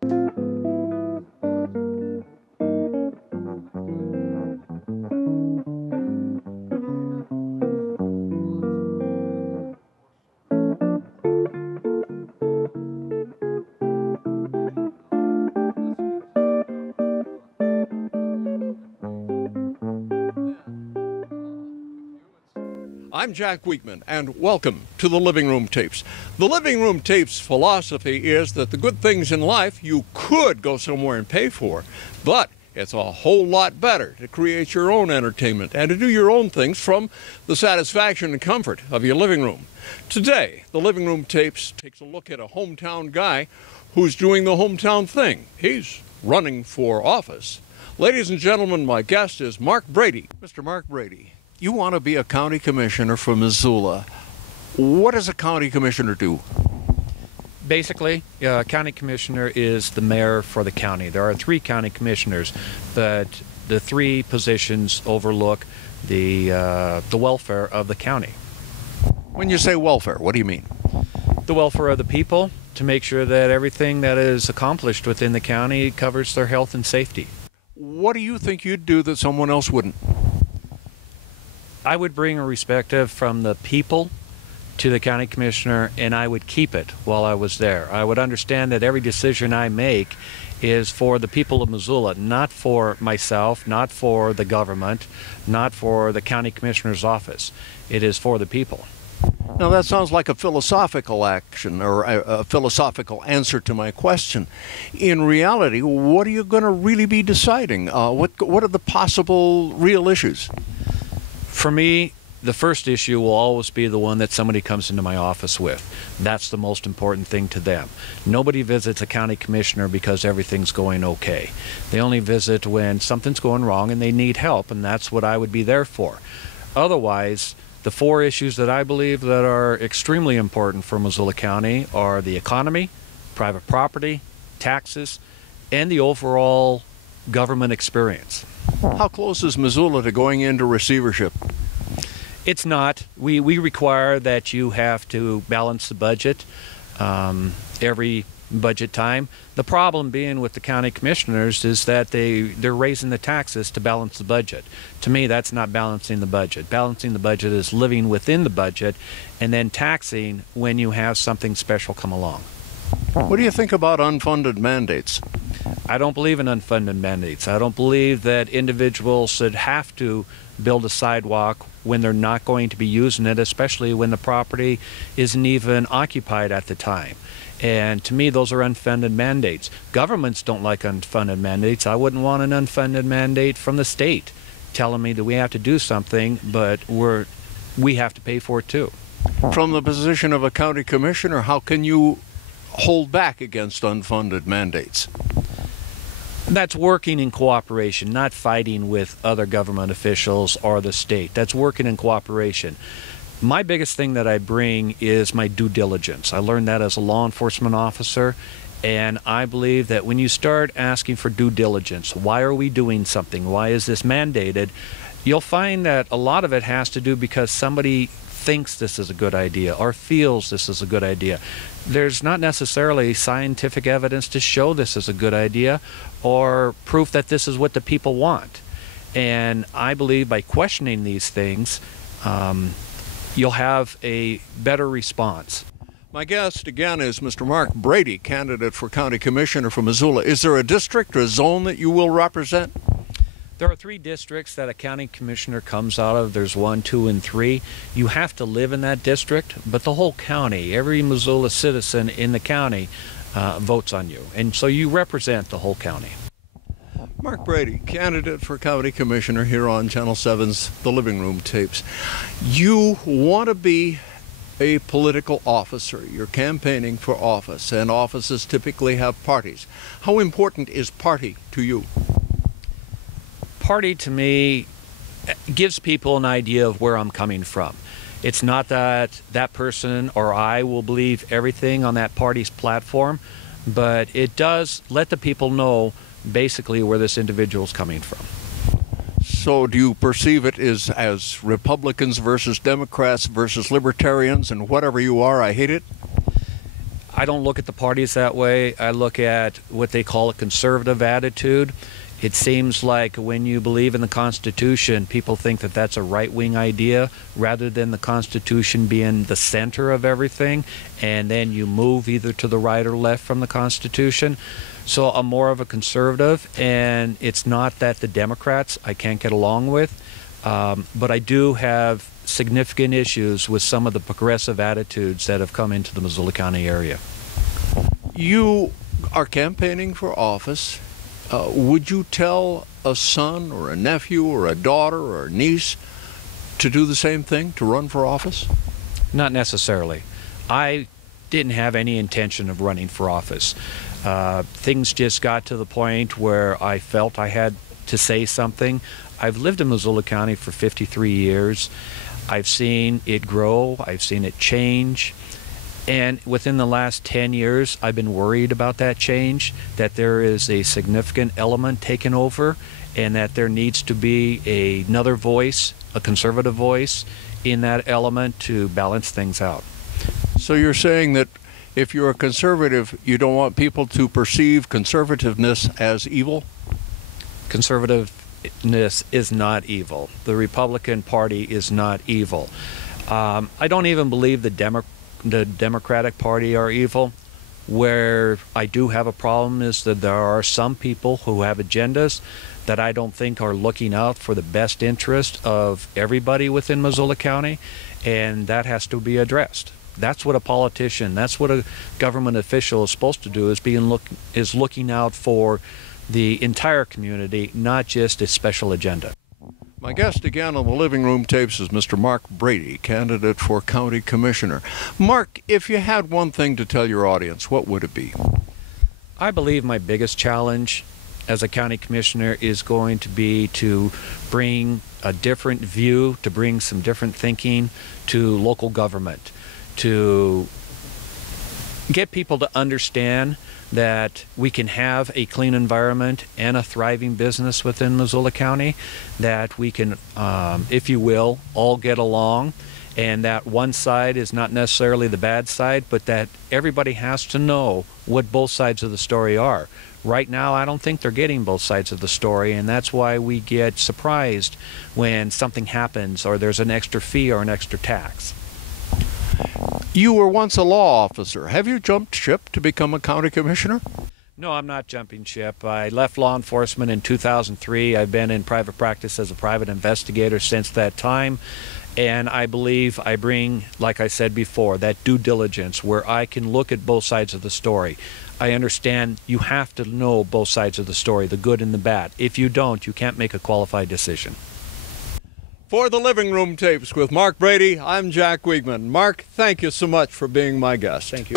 I'm Jack Weekman, and welcome to the Living Room Tapes. The Living Room Tapes philosophy is that the good things in life you could go somewhere and pay for, but it's a whole lot better to create your own entertainment and to do your own things from the satisfaction and comfort of your living room. Today, the Living Room Tapes takes a look at a hometown guy who's doing the hometown thing. He's running for office. Ladies and gentlemen, my guest is Mark Brady. Mr. Mark Brady, you want to be a county commissioner for Missoula. What does a county commissioner do? Basically, a county commissioner is the mayor for the county. There are 3 county commissioners, but the 3 positions overlook the welfare of the county. When you say welfare, what do you mean? The welfare of the people, to make sure that everything that is accomplished within the county covers their health and safety. What do you think you'd do that someone else wouldn't? I would bring a perspective from the people to the county commissioner, and I would keep it while I was there. I would understand that every decision I make is for the people of Missoula, not for myself, not for the government, not for the county commissioner's office. It is for the people. Now that sounds like a philosophical action or a philosophical answer to my question. In reality, what are you going to really be deciding? What are the possible real issues? For me, the first issue will always be the one that somebody comes into my office with. That's the most important thing to them. Nobody visits a county commissioner because everything's going okay. They only visit when something's going wrong and they need help, and that's what I would be there for. Otherwise, the 4 issues that I believe that are extremely important for Missoula County are the economy, private property, taxes, and the overall government experience. How close is Missoula to going into receivership? It's not. We require that you have to balance the budget every budget time. The problem being with the county commissioners is that they're raising the taxes to balance the budget. To me, that's not balancing the budget. Balancing the budget is living within the budget and then taxing when you have something special come along. What do you think about unfunded mandates? I don't believe in unfunded mandates. I don't believe that individuals should have to build a sidewalk when they're not going to be using it, especially when the property isn't even occupied at the time. And to me, those are unfunded mandates. Governments don't like unfunded mandates. I wouldn't want an unfunded mandate from the state telling me that we have to do something, but we have to pay for it too. From the position of a county commissioner, how can you hold back against unfunded mandates? That's working in cooperation, not fighting with other government officials or the state. That's working in cooperation. My biggest thing that I bring is my due diligence. I learned that as a law enforcement officer, and I believe that when you start asking for due diligence, why are we doing something? Why is this mandated? You'll find that a lot of it has to do because somebody thinks this is a good idea or feels this is a good idea. There's not necessarily scientific evidence to show this is a good idea or proof that this is what the people want. And I believe by questioning these things, you'll have a better response. My guest again is Mr. Mark Brady, candidate for county commissioner for Missoula. Is there a district or a zone that you will represent? There are 3 districts that a county commissioner comes out of. There's 1, 2, and 3. You have to live in that district, but the whole county, every Missoula citizen in the county votes on you. And so you represent the whole county. Mark Brady, candidate for county commissioner here on Channel 7's The Living Room Tapes. You want to be a political officer. You're campaigning for office, and offices typically have parties. How important is party to you? Party to me gives people an idea of where I'm coming from. It's not that that person or I will believe everything on that party's platform, but it does let the people know basically where this individual is coming from. So do you perceive it as Republicans versus Democrats versus Libertarians and whatever you are, I hate it? I don't look at the parties that way. I look at what they call a conservative attitude. It seems like when you believe in the Constitution, people think that that's a right-wing idea rather than the Constitution being the center of everything, and then you move either to the right or left from the Constitution. So I'm more of a conservative, and it's not that the Democrats I can't get along with, but I do have significant issues with some of the progressive attitudes that have come into the Missoula County area. You are campaigning for office. Would you tell a son or a nephew or a daughter or a niece to do the same thing, to run for office? Not necessarily. I didn't have any intention of running for office. Things just got to the point where I felt I had to say something. I've lived in Missoula County for 53 years. I've seen it grow. I've seen it change. And within the last 10 years, I've been worried about that change, that there is a significant element taken over, and that there needs to be another voice, a conservative voice, in that element to balance things out. So you're saying that if you're a conservative, you don't want people to perceive conservativeness as evil? Conservativeness is not evil. The Republican Party is not evil. I don't even believe the Democratic Party are evil. Where I do have a problem is that there are some people who have agendas that I don't think are looking out for the best interest of everybody within Missoula County, and that has to be addressed. That's what a politician, that's what a government official is supposed to do, is looking out for the entire community, not just a special agenda. My guest again on the Living Room Tapes is Mr. Mark Brady, candidate for County Commissioner. Mark, if you had one thing to tell your audience, what would it be? I believe my biggest challenge as a county commissioner is going to be to bring a different view, to bring some different thinking to local government, to get people to understand that we can have a clean environment and a thriving business within Missoula County, that we can, if you will, all get along, and that one side is not necessarily the bad side, but that everybody has to know what both sides of the story are. Right now, I don't think they're getting both sides of the story, and that's why we get surprised when something happens or there's an extra fee or an extra tax. You were once a law officer. Have you jumped ship to become a county commissioner? No, I'm not jumping ship. I left law enforcement in 2003. I've been in private practice as a private investigator since that time. And I believe I bring, like I said before, that due diligence where I can look at both sides of the story. I understand you have to know both sides of the story, the good and the bad. If you don't, you can't make a qualified decision. For the Living Room Tapes with Mark Brady, I'm Jack Wiegman. Mark, thank you so much for being my guest. Thank you.